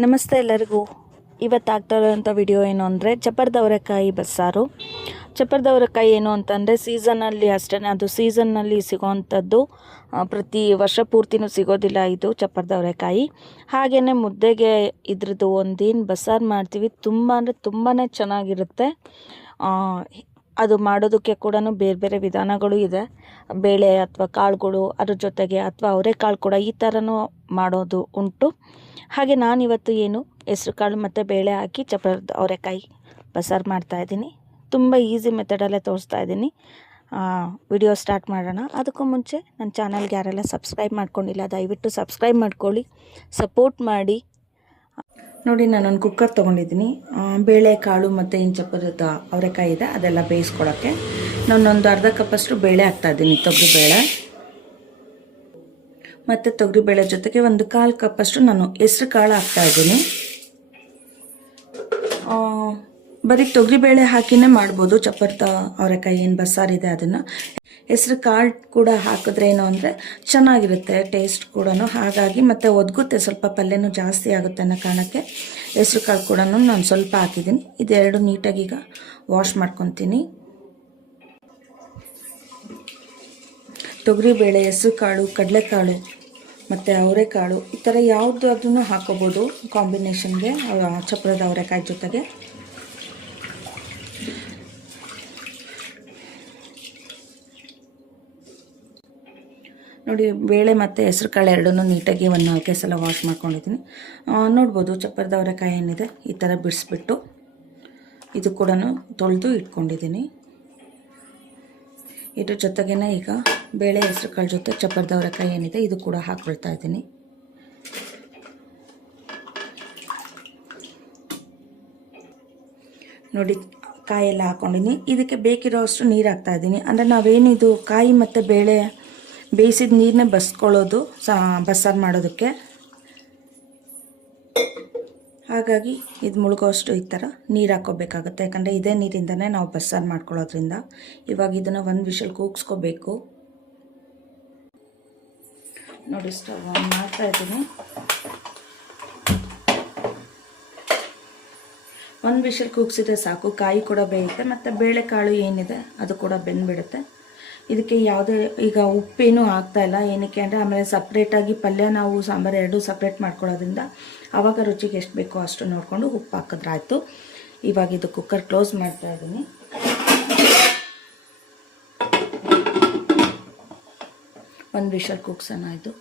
ನಮಸ್ತೆ ಎಲ್ಲರಿಗೂ. ಇವತ್ತು ಆಗ್ತಾ ಇರೋಂಥ ವಿಡಿಯೋ ಏನು ಅಂದರೆ ಚಪ್ಪರದ ಅವರೆಕಾಯಿ ಬಸ್ಸಾರು. ಚಪ್ಪರದ ಅವರೆಕಾಯಿ ಏನು ಅಂತಂದರೆ ಸೀಸನಲ್ಲಿ ಅಷ್ಟೇ, ಅದು ಸೀಸನ್ನಲ್ಲಿ ಸಿಗೋವಂಥದ್ದು, ಪ್ರತಿ ವರ್ಷ ಪೂರ್ತಿನೂ ಸಿಗೋದಿಲ್ಲ ಇದು ಚಪ್ಪರದ ಅವರೆಕಾಯಿ. ಹಾಗೆಯೇ ಮುದ್ದೆಗೆ ಇದ್ರದ್ದು ಒಂದೇನು ಬಸ್ಸಾರು ಮಾಡ್ತೀವಿ, ತುಂಬ ಅಂದರೆ ತುಂಬಾ ಚೆನ್ನಾಗಿರುತ್ತೆ. ಅದು ಮಾಡೋದಕ್ಕೆ ಕೂಡ ಬೇರೆ ಬೇರೆ ವಿಧಾನಗಳು ಇದೆ. ಬೇಳೆ ಅಥವಾ ಕಾಳುಗಳು ಅದ್ರ ಜೊತೆಗೆ ಅಥವಾ ಅವರೆಕಾಳು ಕೂಡ ಈ ಥರನೂ ಮಾಡೋದು ಉಂಟು. ಹಾಗೆ ನಾನಿವತ್ತು ಏನು ಹೆಸ್ರು ಕಾಳು ಮತ್ತು ಬೇಳೆ ಹಾಕಿ ಚಪ್ಪರದ ಅವರೆಕಾಯಿ ಬಸ್ಸಾರು ಮಾಡ್ತಾಯಿದ್ದೀನಿ. ತುಂಬ ಈಸಿ ಮೆಥಡಲ್ಲೇ ತೋರಿಸ್ತಾ ಇದ್ದೀನಿ. ವಿಡಿಯೋ ಸ್ಟಾರ್ಟ್ ಮಾಡೋಣ. ಅದಕ್ಕೂ ಮುಂಚೆ ನನ್ನ ಚಾನಲ್ಗೆ ಯಾರೆಲ್ಲ ಸಬ್ಸ್ಕ್ರೈಬ್ ಮಾಡ್ಕೊಂಡಿಲ್ಲ ದಯವಿಟ್ಟು ಸಬ್ಸ್ಕ್ರೈಬ್ ಮಾಡ್ಕೊಳ್ಳಿ, ಸಪೋರ್ಟ್ ಮಾಡಿ. ನೋಡಿ, ನಾನೊಂದು ಕುಕ್ಕರ್ ತೊಗೊಂಡಿದ್ದೀನಿ. ಬೇಳೆ ಕಾಳು ಮತ್ತು ಏನು ಚಪ್ಪರದ ಅವರೆಕಾಯಿ ಇದೆ ಅದೆಲ್ಲ ಬೇಯಿಸ್ಕೊಳ್ಳೋಕ್ಕೆ ನಾನೊಂದು ಅರ್ಧ ಕಪ್ಪಷ್ಟು ಬೇಳೆ ಹಾಕ್ತಾಯಿದ್ದೀನಿ, ತೊಗರಿಬೇಳೆ. ಮತ್ತು ತೊಗರಿಬೇಳೆ ಜೊತೆಗೆ ಒಂದು 1/4 ಕಪ್ಪಷ್ಟು ನಾನು ಹೆಸ್ರು ಕಾಳು ಹಾಕ್ತಾಯಿದ್ದೀನಿ. ಬರೀ ತೊಗರಿಬೇಳೆ ಹಾಕಿನೇ ಮಾಡ್ಬೋದು ಚಪ್ಪರದ ಅವರೆಕಾಯಿ ಏನು ಬಸ್ಸಾರಿದೆ ಅದನ್ನು. ಹೆಸ್ರು ಕಾಳು ಕೂಡ ಹಾಕಿದ್ರೆ ಏನು ಅಂದರೆ ಚೆನ್ನಾಗಿರುತ್ತೆ ಟೇಸ್ಟ್ ಕೂಡ. ಹಾಗಾಗಿ ಮತ್ತು ಒದಗುತ್ತೆ, ಸ್ವಲ್ಪ ಪಲ್ಯನೂ ಜಾಸ್ತಿ ಆಗುತ್ತೆ ಅನ್ನೋ ಕಾರಣಕ್ಕೆ ಹೆಸ್ರು ಕಾಳು ಕೂಡ ನಾನು ಸ್ವಲ್ಪ ಹಾಕಿದ್ದೀನಿ. ಇದೆರಡು ನೀಟಾಗಿ ಈಗ ವಾಶ್ ಮಾಡ್ಕೊತೀನಿ. ತೊಗರಿಬೇಳೆ, ಹೆಸ್ರು ಕಾಳು, ಕಡಲೆಕಾಳು ಮತ್ತು ಅವರೆಕಾಳು ಈ ಥರ ಯಾವುದಾದ್ರೂ ಹಾಕೋಬೋದು ಕಾಂಬಿನೇಷನ್ಗೆ ಚಪ್ಪರದ ಅವರೆಕಾಯಿ ಜೊತೆಗೆ. ನೋಡಿ, ಬೇಳೆ ಮತ್ತು ಹೆಸ್ರು ಕಾಳು ಎರಡನ್ನೂ ನೀಟಾಗಿ ಒಂದು 4 ಸಲ ವಾಶ್ ಮಾಡ್ಕೊಂಡಿದ್ದೀನಿ. ನೋಡ್ಬೋದು ಚಪ್ಪರದ ಅವರೆಕಾಯಿ ಏನಿದೆ ಈ ಥರ ಬಿಡಿಸ್ಬಿಟ್ಟು ಇದು ಕೂಡ ತೊಳೆದು ಇಟ್ಕೊಂಡಿದ್ದೀನಿ. ಇದ್ರ ಜೊತೆಗೇ ಈಗ ಬೇಳೆ ಹೆಸ್ರು ಕಾಳು ಜೊತೆ ಚಪ್ಪರದ ಅವರೆಕಾಯಿ ಏನಿದೆ ಇದು ಕೂಡ ಹಾಕ್ಕೊಳ್ತಾ ಇದ್ದೀನಿ. ನೋಡಿ, ಕಾಯೆಲ್ಲ ಹಾಕ್ಕೊಂಡಿದ್ದೀನಿ. ಇದಕ್ಕೆ ಬೇಕಿರೋ ಅಷ್ಟು ನೀರು ಹಾಕ್ತಾಯಿದ್ದೀನಿ. ಅಂದರೆ ನಾವೇನಿದು ಕಾಯಿ ಮತ್ತು ಬೇಳೆ ಬೇಯಿಸಿದ ನೀರನ್ನೇ ಬಸ್ಕೊಳ್ಳೋದು ಬಸ್ಸಾರು ಮಾಡೋದಕ್ಕೆ. ಹಾಗಾಗಿ ಇದು ಮುಳುಗೋಷ್ಟು ಈ ಥರ ನೀರು ಹಾಕ್ಕೋಬೇಕಾಗುತ್ತೆ, ಯಾಕಂದರೆ ಇದೇ ನೀರಿಂದನೇ ನಾವು ಬಸ್ಸಾರು ಮಾಡ್ಕೊಳ್ಳೋದ್ರಿಂದ. ಇವಾಗ ಇದನ್ನು 1 ವಿಷಲ್ ಕೂಗಿಸ್ಕೋಬೇಕು. ನೋಡಿ, ಸ್ಟವ್ ಆನ್ ಮಾಡ್ತಾಯಿದ್ದೀನಿ. 1 ವಿಷಲ್ ಕೂಗಿಸಿದ್ರೆ ಸಾಕು, ಕಾಯಿ ಕೂಡ ಬೇಯುತ್ತೆ ಮತ್ತು ಬೇಳೆಕಾಳು ಏನಿದೆ ಅದು ಕೂಡ ಬೆಂದ್ಬಿಡುತ್ತೆ. ಇದಕ್ಕೆ ಯಾವುದೇ ಈಗ ಉಪ್ಪೇನೂ ಹಾಕ್ತಾಯಿಲ್ಲ. ಏನಕ್ಕೆ ಅಂದರೆ ಆಮೇಲೆ ಸಪ್ರೇಟಾಗಿ ಪಲ್ಯ ನಾವು ಸಾಂಬಾರು ಎರಡೂ ಸಪ್ರೇಟ್ ಮಾಡ್ಕೊಳ್ಳೋದ್ರಿಂದ ಆವಾಗ ರುಚಿಗೆ ಎಷ್ಟು ಬೇಕೋ ಅಷ್ಟು ನೋಡಿಕೊಂಡು ಉಪ್ಪು ಹಾಕಿದ್ರಾಯ್ತು. ಇವಾಗ ಇದು ಕುಕ್ಕರ್ ಕ್ಲೋಸ್ ಮಾಡ್ತಾಯಿದ್ದೀನಿ. ಒಂದು ವಿಷಲ್ ಕೂಗ್ಸೋಣ. ಇದು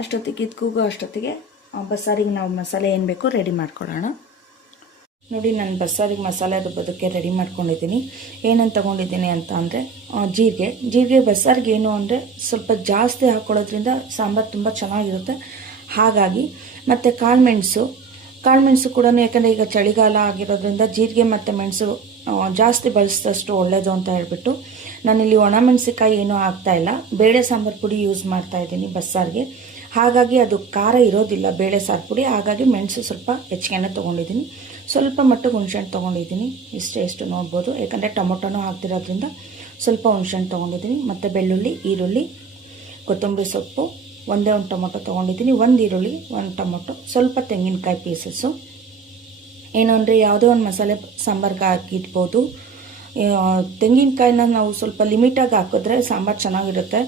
ಅಷ್ಟೊತ್ತಿಗೆ ಇದು ಕೂಗೋ ಅಷ್ಟೊತ್ತಿಗೆ ಬಸ್ಸಾರಿಗೆ ನಾವು ಮಸಾಲೆ ಏನು ಬೇಕೋ ರೆಡಿ ಮಾಡ್ಕೊಳ್ಳೋಣ. ನೋಡಿ, ನಾನು ಬಸ್ಸಾರಿಗೆ ಮಸಾಲೆ ರುಬ್ಬೋದಕ್ಕೆ ರೆಡಿ ಮಾಡ್ಕೊಂಡಿದ್ದೀನಿ. ಏನಂತ ತೊಗೊಂಡಿದ್ದೀನಿ ಅಂತ ಅಂದರೆ ಜೀರಿಗೆ ಬಸ್ಸಾರಿಗೆ ಏನು ಅಂದರೆ ಸ್ವಲ್ಪ ಜಾಸ್ತಿ ಹಾಕ್ಕೊಳ್ಳೋದ್ರಿಂದ ಸಾಂಬಾರು ತುಂಬ ಚೆನ್ನಾಗಿರುತ್ತೆ. ಹಾಗಾಗಿ ಮತ್ತು ಕಾಳುಮೆಣಸು ಕೂಡ, ಯಾಕಂದರೆ ಈಗ ಚಳಿಗಾಲ ಆಗಿರೋದ್ರಿಂದ ಜೀರಿಗೆ ಮತ್ತು ಮೆಣಸು ಜಾಸ್ತಿ ಬಳಸಿದಷ್ಟು ಒಳ್ಳೆಯದು ಅಂತ ಹೇಳ್ಬಿಟ್ಟು ನಾನಿಲ್ಲಿ ಒಣಮೆಣಸಿಕಾಯಿ ಏನೂ ಹಾಕ್ತಾಯಿಲ್ಲ. ಬೇಳೆ ಸಾಂಬಾರು ಪುಡಿ ಯೂಸ್ ಮಾಡ್ತಾಯಿದ್ದೀನಿ ಬಸ್ಸಾರಿಗೆ. ಹಾಗಾಗಿ ಅದು ಖಾರ ಇರೋದಿಲ್ಲ ಬೇಳೆ ಸಾರು ಪುಡಿ. ಹಾಗಾಗಿ ಮೆಣಸು ಸ್ವಲ್ಪ ಹೆಚ್ಚಿಗೆನೇ ತೊಗೊಂಡಿದ್ದೀನಿ. ಸ್ವಲ್ಪ ಮಟ್ಟಿಗೆ ಹುಣ್ಸೆಹಣ್ಣು ತೊಗೊಂಡಿದ್ದೀನಿ, ಎಷ್ಟು ನೋಡ್ಬೋದು. ಯಾಕಂದರೆ ಟೊಮೊಟೊನೂ ಹಾಕ್ತಿರೋದ್ರಿಂದ ಸ್ವಲ್ಪ ಹುಣ್ಸೆಹಣ್ಣು ತೊಗೊಂಡಿದ್ದೀನಿ. ಮತ್ತು ಬೆಳ್ಳುಳ್ಳಿ, ಈರುಳ್ಳಿ, ಕೊತ್ತಂಬರಿ ಸೊಪ್ಪು, ಒಂದೇ ಒಂದು ಟೊಮೊಟೊ ತೊಗೊಂಡಿದ್ದೀನಿ, 1 ಈರುಳ್ಳಿ, 1 ಟೊಮೊಟೊ, ಸ್ವಲ್ಪ ತೆಂಗಿನಕಾಯಿ ಪೀಸಸ್ಸು. ಏನು ಅಂದರೆ ಯಾವುದೇ ಒಂದು ಮಸಾಲೆ ಸಾಂಬಾರ್ಗೆ ಹಾಕಿಡ್ಬೋದು. ತೆಂಗಿನಕಾಯಿನ ನಾವು ಸ್ವಲ್ಪ ಲಿಮಿಟಾಗಿ ಹಾಕಿದ್ರೆ ಸಾಂಬಾರು ಚೆನ್ನಾಗಿರುತ್ತೆ.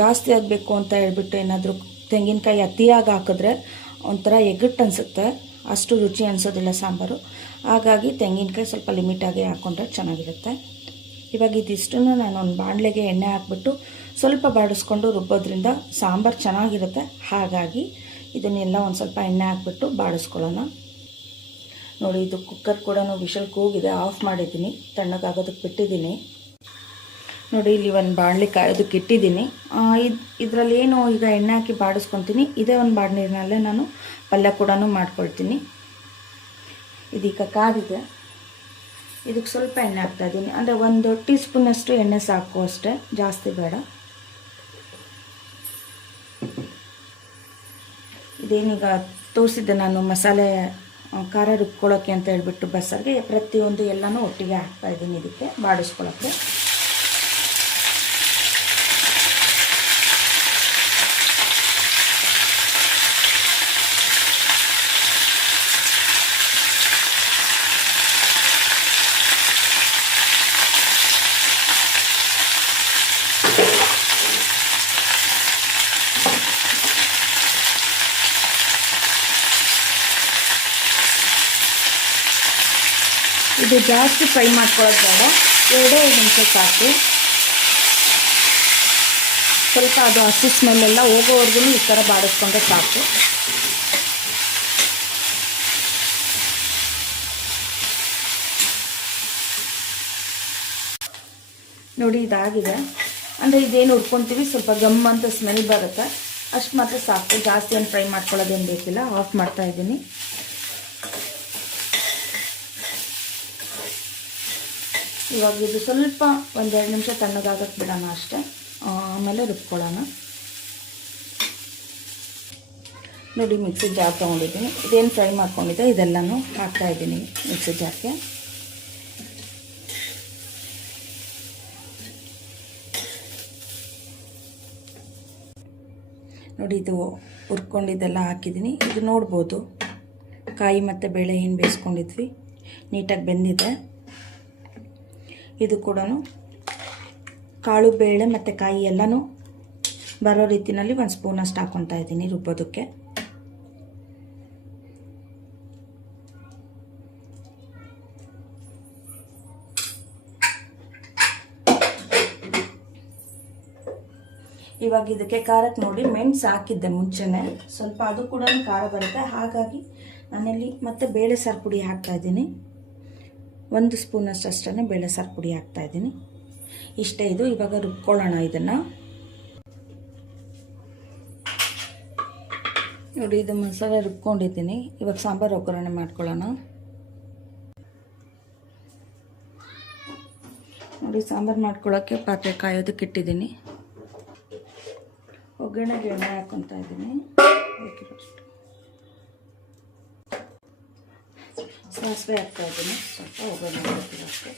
ಜಾಸ್ತಿ ಆಗಬೇಕು ಅಂತ ಹೇಳ್ಬಿಟ್ಟು ಏನಾದರೂ ತೆಂಗಿನಕಾಯಿ ಅತಿಯಾಗಿ ಹಾಕಿದ್ರೆ ಒಂಥರ ಎಗಟ್ಟು ಅನಿಸುತ್ತೆ, ಅಷ್ಟು ರುಚಿ ಅನಿಸೋದಿಲ್ಲ ಸಾಂಬಾರು. ಹಾಗಾಗಿ ತೆಂಗಿನಕಾಯಿ ಸ್ವಲ್ಪ ಲಿಮಿಟಾಗಿ ಹಾಕ್ಕೊಂಡ್ರೆ ಚೆನ್ನಾಗಿರುತ್ತೆ. ಇವಾಗ ಇದಿಷ್ಟನ್ನು ನಾನು ಒಂದು ಬಾಣಲೆಗೆ ಎಣ್ಣೆ ಹಾಕ್ಬಿಟ್ಟು ಸ್ವಲ್ಪ ಬಾಡಿಸ್ಕೊಂಡು ರುಬ್ಬೋದ್ರಿಂದ ಸಾಂಬಾರು ಚೆನ್ನಾಗಿರುತ್ತೆ. ಹಾಗಾಗಿ ಇದನ್ನೆಲ್ಲ ಒಂದು ಸ್ವಲ್ಪ ಎಣ್ಣೆ ಹಾಕ್ಬಿಟ್ಟು ಬಾಡಿಸ್ಕೊಳ್ಳೋಣ. ನೋಡಿ, ಇದು ಕುಕ್ಕರ್ ಕೂಡ ವಿಷಲ್ ಕೂಗಿದೆ, ಆಫ್ ಮಾಡಿದ್ದೀನಿ, ತಣ್ಣಗಾಗೋದಕ್ಕೆ ಬಿಟ್ಟಿದ್ದೀನಿ. ನೋಡಿ, ಇಲ್ಲಿ ಒಂದು ಬಾಣಲೆ ಕಾಯೋದಕ್ಕೆ ಇಟ್ಟಿದ್ದೀನಿ. ಇದರಲ್ಲಿ ಏನು ಈಗ ಎಣ್ಣೆ ಹಾಕಿ ಬಾಡಿಸ್ಕೊತೀನಿ. ಇದೇ ಒಂದು ಬಾಣಲಿನಲ್ಲೇ ನಾನು ಪಲ್ಯ ಕೂಡ ಮಾಡ್ಕೊಳ್ತೀನಿ. ಇದೀಗ ಕಾದಿದೆ. ಇದಕ್ಕೆ ಸ್ವಲ್ಪ ಎಣ್ಣೆ ಹಾಕ್ತಾಯಿದ್ದೀನಿ. ಅಂದರೆ 1 ಟೀ ಸ್ಪೂನಷ್ಟು ಎಣ್ಣೆ ಸಾಕು ಅಷ್ಟೇ, ಜಾಸ್ತಿ ಬೇಡ. ಇದೇನೀಗ ತೋರಿಸಿದ್ದೆ ನಾನು ಮಸಾಲೆ ಖಾರ ರುಬ್ಕೊಳ್ಳೋಕ್ಕೆ ಅಂತ ಹೇಳ್ಬಿಟ್ಟು ಬಸ್ಸಾರಿಗೆ ಪ್ರತಿಯೊಂದು ಎಲ್ಲನೂ ಒಟ್ಟಿಗೆ ಹಾಕ್ತಾಯಿದ್ದೀನಿ ಇದಕ್ಕೆ ಬಾಡಿಸ್ಕೊಳ್ಳೋಕ್ಕೆ. ಇದು ಜಾಸ್ತಿ ಫ್ರೈ ಮಾಡ್ಕೊಳ್ಳೋದು ಬೇಡ, 2 ನಿಮಿಷ ಸಾಕು. ಸ್ವಲ್ಪ ಅದು ಹಸಿ ಸ್ಮೆಲ್ಲೆಲ್ಲ ಹೋಗೋವರೆಗೂ ಈ ಥರ ಬಾಡಿಸ್ಕೊಂಡ್ರೆ ಸಾಕು. ನೋಡಿ ಇದಾಗಿದೆ. ಅಂದರೆ ಇದೇನು ಹುರ್ಕೊತೀವಿ ಸ್ವಲ್ಪ ಗಮ್ ಅಂತ ಸ್ಮೆಲ್ ಬರುತ್ತೆ, ಅಷ್ಟು ಮಾತ್ರ ಸಾಕು. ಜಾಸ್ತಿ ಏನು ಫ್ರೈ ಮಾಡ್ಕೊಳ್ಳೋದೇನು ಬೇಕಿಲ್ಲ. ಆಫ್ ಮಾಡ್ತಾ ಇದ್ದೀನಿ. ಇವಾಗ ಇದು ಸ್ವಲ್ಪ 1-2 ನಿಮಿಷ ತಣ್ಣಗಾಗಕ್ಕೆ ಬಿಡೋಣ ಅಷ್ಟೇ, ಆಮೇಲೆ ರುಬ್ಕೊಳ್ಳೋಣ. ನೋಡಿ ಮಿಕ್ಸಿ ಜಾರ್ ತೊಗೊಂಡಿದ್ದೀನಿ. ಇದೇನು ಫ್ರೈ ಮಾಡ್ಕೊಂಡಿದ್ದೆ ಇದೆಲ್ಲನೂ ಹಾಕ್ತಾಯಿದ್ದೀನಿ ಮಿಕ್ಸಿ ಜಾರ್ಗೆ. ನೋಡಿ ಇದು ಹುರ್ಕೊಂಡಿದ್ದೆಲ್ಲ ಹಾಕಿದ್ದೀನಿ. ಇದು ನೋಡ್ಬೋದು ಕಾಯಿ ಮತ್ತು ಬೇಳೆ ಏನು ಬೇಯಿಸ್ಕೊಂಡಿದ್ವಿ ನೀಟಾಗಿ ಬೆಂದಿದೆ. ಇದು ಕೂಡ ಕಾಳು ಬೇಳೆ ಮತ್ತು ಕಾಯಿ ಎಲ್ಲನೂ ಬರೋ ರೀತಿಯಲ್ಲಿ 1 ಸ್ಪೂನಷ್ಟು ಹಾಕ್ಕೊತಾ ಇದ್ದೀನಿ ರುಬ್ಬೋದಕ್ಕೆ. ಇವಾಗ ಇದಕ್ಕೆ ಖಾರಕ್ಕೆ ನೋಡಿ ಮೆಣಸು ಹಾಕಿದ್ದೆ ಮುಂಚೆನೇ, ಸ್ವಲ್ಪ ಅದು ಕೂಡ ಖಾರ ಬರುತ್ತೆ. ಹಾಗಾಗಿ ನಾನಲ್ಲಿ ಮತ್ತೆ ಬೇಳೆ ಸಾರು ಪುಡಿ ಹಾಕ್ತಾಯಿದ್ದೀನಿ. 1 ಸ್ಪೂನಷ್ಟು ಅಷ್ಟೇ ಬೇಳೆ ಸಾರು ಪುಡಿ ಹಾಕ್ತಾಯಿದ್ದೀನಿ. ಇಷ್ಟೇ ಇದು. ಇವಾಗ ರುಬ್ಕೊಳ್ಳೋಣ ಇದನ್ನು. ನೋಡಿ ಇದು ಮಸಾಲೆ ರುಬ್ಕೊಂಡಿದ್ದೀನಿ. ಇವಾಗ ಸಾಂಬಾರು ಒಗ್ಗರಣೆ ಮಾಡ್ಕೊಳ್ಳೋಣ. ನೋಡಿ ಸಾಂಬಾರು ಮಾಡ್ಕೊಳ್ಳೋಕ್ಕೆ ಪಾತ್ರೆ ಕಾಯೋದಕ್ಕೆ ಇಟ್ಟಿದ್ದೀನಿ. ಒಗ್ಗರಣೆಗೆ ಎಣ್ಣೆ ಹಾಕ್ಕೊತಾ ಇದ್ದೀನಿ. ಸಾಸಿವೆ ಹಾಕ್ತಾ ಇದ್ದೀನಿ, ಸ್ವಲ್ಪ ಒಗ್ಗರಣೆ ಹಾಕಿರೋಕ್ಕೆ.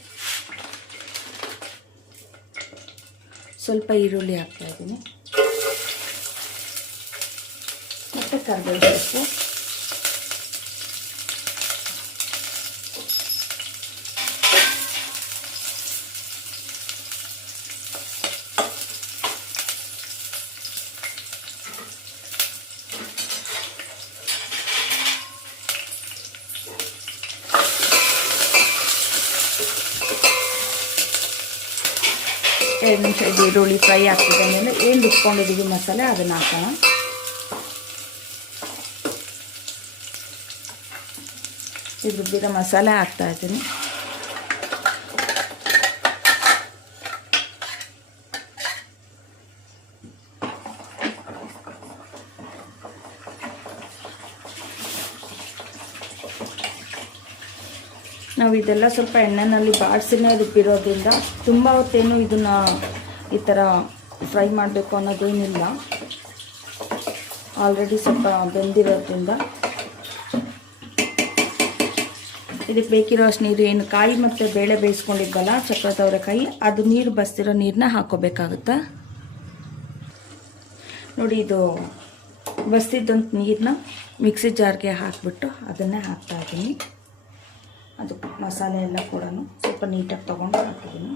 ಸ್ವಲ್ಪ ಈರುಳ್ಳಿ ಹಾಕ್ತಾ ಇದ್ದೀನಿ, ಮತ್ತು ಕರಿಬೇವು ಸೊಪ್ಪು. ಎರಡು ನಿಮಿಷ ಇದು ಈರುಳ್ಳಿ ಫ್ರೈ ಆಗ್ತಿದೆ ಅಂದರೆ ಏನು ರುಬ್ಕೊಂಡಿದ್ದೀವಿ ಮಸಾಲೆ ಅದನ್ನು ಹಾಕೋಣ. ಇದು ರುಬ್ಬಿರೋ ಮಸಾಲೆ ಹಾಕ್ತಾಯಿದ್ದೀನಿ. ನಾವು ಇದೆಲ್ಲ ಸ್ವಲ್ಪ ಎಣ್ಣೆಯಲ್ಲಿ ಬಾಡಿಸಿನೇ ರುಬ್ಬಿರೋದ್ರಿಂದ ತುಂಬ ಹೊತ್ತೇನು ಇದನ್ನು ಈ ಥರ ಫ್ರೈ ಮಾಡಬೇಕು ಅನ್ನೋದೇನಿಲ್ಲ. ಆಲ್ರೆಡಿ ಸ್ವಲ್ಪ ಬೆಂದಿರೋದ್ರಿಂದ ಇದಕ್ಕೆ ಬೇಕಿರೋ ಅಷ್ಟು ನೀರು, ಏನು ಕಾಯಿ ಮತ್ತು ಬೇಳೆ ಬೇಯಿಸ್ಕೊಂಡಿದ್ವಲ್ಲ ಚಕ್ರದ ಅವರೆಕಾಯಿ, ಅದು ನೀರು ಬಸ್ತಿರೋ ನೀರನ್ನ ಹಾಕೋಬೇಕಾಗುತ್ತೆ. ನೋಡಿ ಇದು ಬಸ್ತಿದ್ದಂಥ ನೀರನ್ನ ಮಿಕ್ಸಿ ಜಾರ್ಗೆ ಹಾಕಿಬಿಟ್ಟು ಅದನ್ನೇ ಹಾಕ್ತಾಯಿದ್ದೀನಿ. ಅದು ಮಸಾಲೆ ಎಲ್ಲ ಕೂಡ ಸ್ವಲ್ಪ ನೀಟಾಗಿ ತೊಗೊಂಡು ಹಾಕಿದ್ದೀನಿ.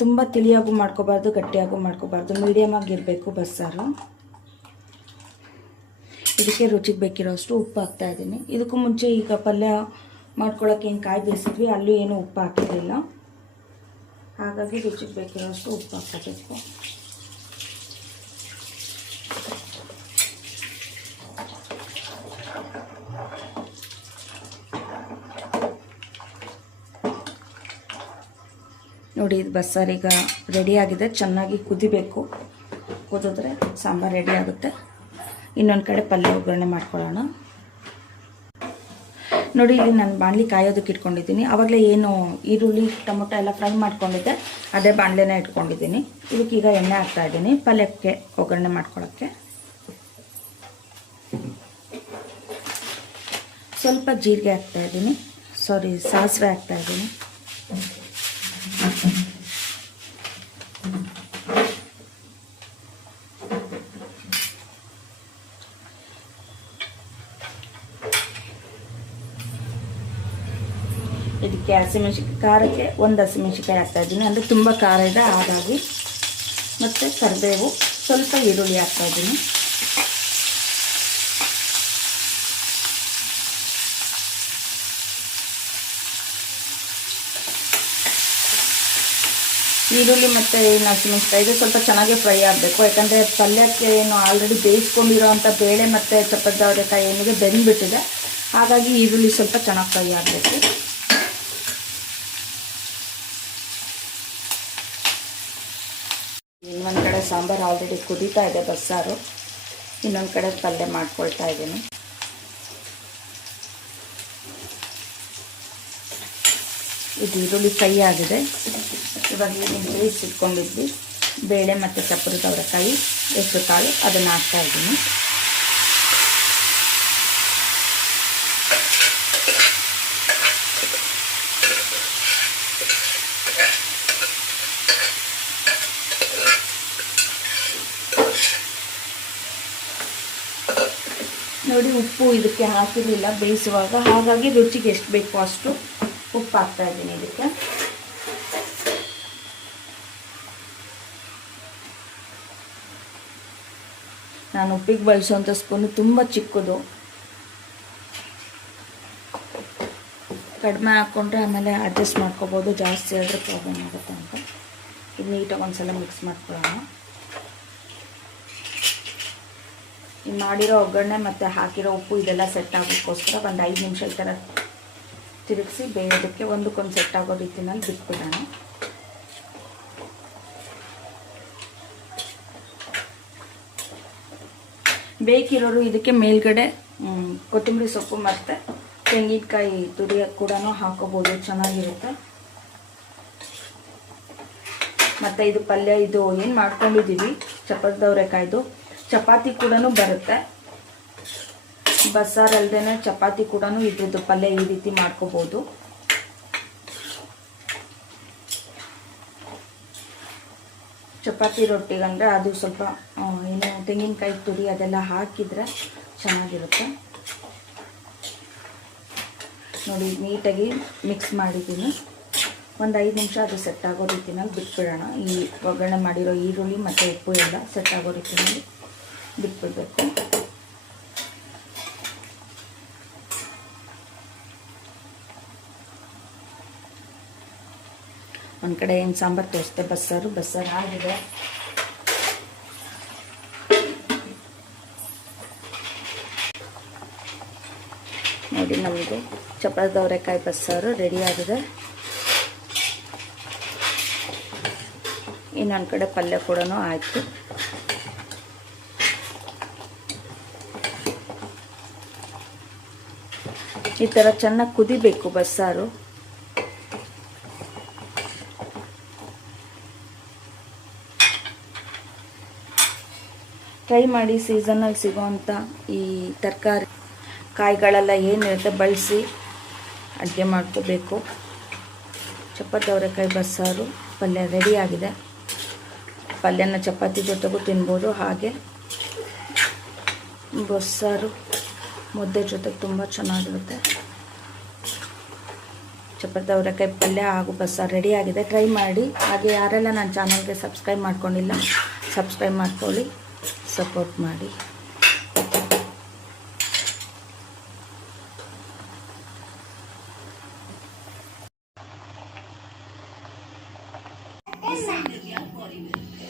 ತುಂಬ ತಿಳಿಯಾಗೂ ಮಾಡ್ಕೋಬಾರ್ದು, ಗಟ್ಟಿಯಾಗೂ ಮಾಡ್ಕೋಬಾರ್ದು, ಮೀಡಿಯಮಾಗಿರಬೇಕು ಬಸ್ಸಾರು. ಇದಕ್ಕೆ ರುಚಿಗೆ ಬೇಕಿರೋಷ್ಟು ಉಪ್ಪು ಹಾಕ್ತಾಯಿದ್ದೀನಿ. ಇದಕ್ಕೂ ಮುಂಚೆ ಈಗ ಪಲ್ಯ ಮಾಡ್ಕೊಳ್ಳೋಕೆ ಏನು ಕಾಯಿ ಬೇಯಿಸಿದ್ವಿ ಅಲ್ಲೂ ಏನೂ ಉಪ್ಪು ಹಾಕಿರಲಿಲ್ಲ, ಹಾಗಾಗಿ ರುಚಿಗೆ ಬೇಕಿರೋಷ್ಟು ಉಪ್ಪು ಹಾಕೋಬೇಕು. ನೋಡಿ ಇದು ಬಸ್ಸಾರೀಗ ರೆಡಿಯಾಗಿದೆ. ಚೆನ್ನಾಗಿ ಕುದಿಬೇಕು, ಕುದಿದ್ರೆ ಸಾಂಬಾರು ರೆಡಿ ಆಗುತ್ತೆ. ಇನ್ನೊಂದು ಕಡೆ ಪಲ್ಯ ಒಗ್ಗರಣೆ ಮಾಡ್ಕೊಳ್ಳೋಣ. ನೋಡಿ ಇಲ್ಲಿ ನಾನು ಬಾಣಲಿ ಕಾಯೋದಕ್ಕೆ ಇಟ್ಕೊಂಡಿದ್ದೀನಿ. ಆವಾಗಲೇ ಏನು ಈರುಳ್ಳಿ ಟೊಮೊಟೊ ಎಲ್ಲ ಫ್ರೈ ಮಾಡ್ಕೊಂಡಿದ್ದೆ ಅದೇ ಬಾಣಲೆನೇ ಇಟ್ಕೊಂಡಿದ್ದೀನಿ. ಇದಕ್ಕೀಗ ಎಣ್ಣೆ ಹಾಕ್ತಾಯಿದ್ದೀನಿ ಪಲ್ಯಕ್ಕೆ ಒಗ್ಗರಣೆ ಮಾಡ್ಕೊಳ್ಳೋಕ್ಕೆ. ಸ್ವಲ್ಪ ಜೀರಿಗೆ ಹಾಕ್ತಾಯಿದ್ದೀನಿ, ಸಾಸಿವೆ ಹಾಕ್ತಾಯಿದ್ದೀನಿ. ಇದಕ್ಕೆ ಹಸಿಮೆಣಸಿನ್ಕಾಯಿ ಖಾರಕ್ಕೆ 1 ಹಸಿಮೆಣಸಿನ್ಕಾಯಿ ಹಾಕ್ತಾಯಿದ್ದೀನಿ, ಅಂದರೆ ತುಂಬ ಖಾರ ಇದೆ ಹಾಗಾಗಿ. ಮತ್ತು ಕರಿಬೇವು, ಸ್ವಲ್ಪ ಈರುಳ್ಳಿ ಹಾಕ್ತಾಯಿದ್ದೀನಿ. ಈರುಳ್ಳಿ ಮತ್ತು ಹಸಿಮೆಣಸಿನಕಾಯಿ ಇದು ಸ್ವಲ್ಪ ಚೆನ್ನಾಗಿ ಫ್ರೈ ಆಗಬೇಕು. ಯಾಕಂದರೆ ಪಲ್ಯಕ್ಕೆ ಏನು ಆಲ್ರೆಡಿ ಬೇಯಿಸ್ಕೊಂಡಿರೋವಂಥ ಬೇಳೆ ಮತ್ತು ಚಪಾತಿ ಅವರೆಕಾಯಿ ಏನಿದೆ ಬೆಂದ್ಬಿಟ್ಟಿದೆ. ಹಾಗಾಗಿ ಈರುಳ್ಳಿ ಸ್ವಲ್ಪ ಚೆನ್ನಾಗಿ ಫ್ರೈ ಆಗಬೇಕು. ಇನ್ನೊಂದು ಕಡೆ ಸಾಂಬಾರು ಆಲ್ರೆಡಿ ಕುದೀತಾ ಇದೆ ಬಸ್ಸಾರು, ಇನ್ನೊಂದು ಕಡೆ ಪಲ್ಯ ಮಾಡ್ಕೊಳ್ತಾ ಇದ್ದೀನಿ. ಇದು ಈರುಳ್ಳಿ ಫ್ರೈ ಆಗಿದೆ. ಇವಾಗ ಏನು ಬೇಯಿಸಿಟ್ಕೊಂಡಿದ್ವಿ ಬೇಳೆ ಮತ್ತು ಚಪ್ಪರದ ಅವರೆಕಾಯಿ, ಹೆಸರು ಕಾಳು ಅದನ್ನು ಹಾಕ್ತಾ ಇದ್ದೀನಿ. ನೋಡಿ, ಉಪ್ಪು ಇದಕ್ಕೆ ಹಾಕಿರಲಿಲ್ಲ ಬೇಯಿಸುವಾಗ, ಹಾಗಾಗಿ ರುಚಿಗೆ ಎಷ್ಟು ಬೇಕೋ ಅಷ್ಟು ಉಪ್ಪು ಹಾಕ್ತಾ ಇದ್ದೀನಿ ಇದಕ್ಕೆ. ನಾನು ಉಪ್ಪಿಗೆ ಬಳಸುವಂಥ ಸ್ಪೂನು ತುಂಬ ಚಿಕ್ಕದು, ಕಡಿಮೆ ಹಾಕ್ಕೊಂಡ್ರೆ ಆಮೇಲೆ ಅಡ್ಜಸ್ಟ್ ಮಾಡ್ಕೋಬೋದು, ಜಾಸ್ತಿ ಆದರೆ ಪ್ರಾಬ್ಲಮ್ ಆಗುತ್ತೆ ಅಂತ. ಇದು ನೀಟಾಗಿ ಒಂದ್ಸಲ ಮಿಕ್ಸ್ ಮಾಡ್ಕೊಳ್ಳೋಣ. ಈ ಮಾಡಿರೋ ಒಗ್ಗರಣೆ ಮತ್ತು ಹಾಕಿರೋ ಉಪ್ಪು ಇದೆಲ್ಲ ಸೆಟ್ ಆಗೋಕ್ಕೋಸ್ಕರ ಒಂದು 5 ನಿಮಿಷ ಈ ಥರ ತಿರುಗಿಸಿ ಬೇಯೋದಕ್ಕೆ ಒಂದಕ್ಕೊಂದು ಸೆಟ್ ಆಗೋ ರೀತಿಯಲ್ಲಿ ಬಿಟ್ಬಿಡೋಣ. ಬೇಕಿರೋರು ಇದಕ್ಕೆ ಮೇಲ್ಗಡೆ ಕೊತ್ತಂಬರಿ ಸೊಪ್ಪು ಮತ್ತು ತೆಂಗಿನಕಾಯಿ ತುರಿ ಕೂಡ ಹಾಕೋಬೋದು, ಚೆನ್ನಾಗಿರುತ್ತೆ. ಮತ್ತು ಇದು ಪಲ್ಯ ಇದು ಏನು ಮಾಡ್ಕೊಂಡಿದ್ದೀವಿ ಚಪಾತಿ ಅವರೆಕಾಯ್ದು ಚಪಾತಿ ಕೂಡ ಬರುತ್ತೆ. ಬಸ್ಸಾರು ಅಲ್ಲದೆ ಚಪಾತಿ ಕೂಡ ಇದ್ರದ್ದು ಪಲ್ಯ ಈ ರೀತಿ ಮಾಡ್ಕೋಬೋದು. ಚಪಾತಿ ರೊಟ್ಟಿಗಂದರೆ ಅದು ಸ್ವಲ್ಪ ಏನು ತೆಂಗಿನಕಾಯಿ ತುರಿ ಅದೆಲ್ಲ ಹಾಕಿದರೆ ಚೆನ್ನಾಗಿರುತ್ತೆ. ನೋಡಿ, ನೀಟಾಗಿ ಮಿಕ್ಸ್ ಮಾಡಿದ್ದೀನಿ. ಒಂದು 5 ನಿಮಿಷ ಅದು ಸೆಟ್ ಆಗೋ ರೀತಿಯಲ್ಲಿ ಬಿಟ್ಬಿಡೋಣ. ಈ ಒಗ್ಗರಣೆ ಮಾಡಿರೋ ಈರುಳ್ಳಿ ಮತ್ತು ಉಪ್ಪು ಎಲ್ಲ ಸೆಟ್ ಆಗೋ ರೀತಿಯಲ್ಲಿ ಬಿಟ್ಬಿಡ್ಬೇಕು. ಒಂದು ಕಡೆ ಏನು ಸಾಂಬಾರು ತೋರಿಸ್ತೆ, ಬಸ್ಸಾರು ಆಗಿದೆ. ನೋಡಿ, ನಮ್ಮದು ಚಪಾತಿ ಅವರೆಕಾಯಿ ಬಸ್ಸಾರು ರೆಡಿ ಆಗಿದೆ. ಇನ್ನೊಂದು ಕಡೆ ಪಲ್ಯ ಕೂಡ ಆಯಿತು. ಈ ಥರ ಚೆನ್ನಾಗಿ ಕುದಿಬೇಕು ಬಸ್ಸಾರು. ಟ್ರೈ ಮಾಡಿ. ಸೀಸನಲ್ಲಿ ಸಿಗೋವಂಥ ಈ ತರಕಾರಿ ಕಾಯಿಗಳೆಲ್ಲ ಏನಿರುತ್ತೆ ಬಳಸಿ ಅಡುಗೆ ಮಾಡ್ಕೋಬೇಕು. ಚಪಾತಿ ಅವರೆಕಾಯಿ ಬಸ್ಸಾರು ಪಲ್ಯ ರೆಡಿಯಾಗಿದೆ. ಪಲ್ಯನ ಚಪಾತಿ ಜೊತೆಗೂ ತಿನ್ಬೋದು, ಹಾಗೆ ಬಸ್ಸಾರು ಮುದ್ದೆ ಜೊತೆಗೆ ತುಂಬ ಚೆನ್ನಾಗಿರುತ್ತೆ. ಚಪಾತಿ ಅವರೆಕಾಯಿ ಪಲ್ಯ ಹಾಗೂ ಬಸ್ಸಾರು ರೆಡಿಯಾಗಿದೆ. ಟ್ರೈ ಮಾಡಿ. ಹಾಗೆ ಯಾರೆಲ್ಲ ನನ್ನ ಚಾನಲ್ಗೆ ಸಬ್ಸ್ಕ್ರೈಬ್ ಮಾಡ್ಕೊಂಡಿಲ್ಲ ಸಬ್ಸ್ಕ್ರೈಬ್ ಮಾಡ್ಕೊಳ್ಳಿ, ಸಪೋರ್ಟ್ ಮಾಡಿ.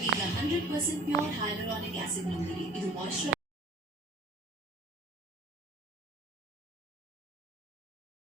ಈಗ 100% ಪ್ಯೂರ್ ಹೈಲುರಾನಿಕ್ ಆಸಿಡ್ ನೊಂದಿಗೆ ಇದು ಮಾಯಿಶ್ಚರೈಸರ್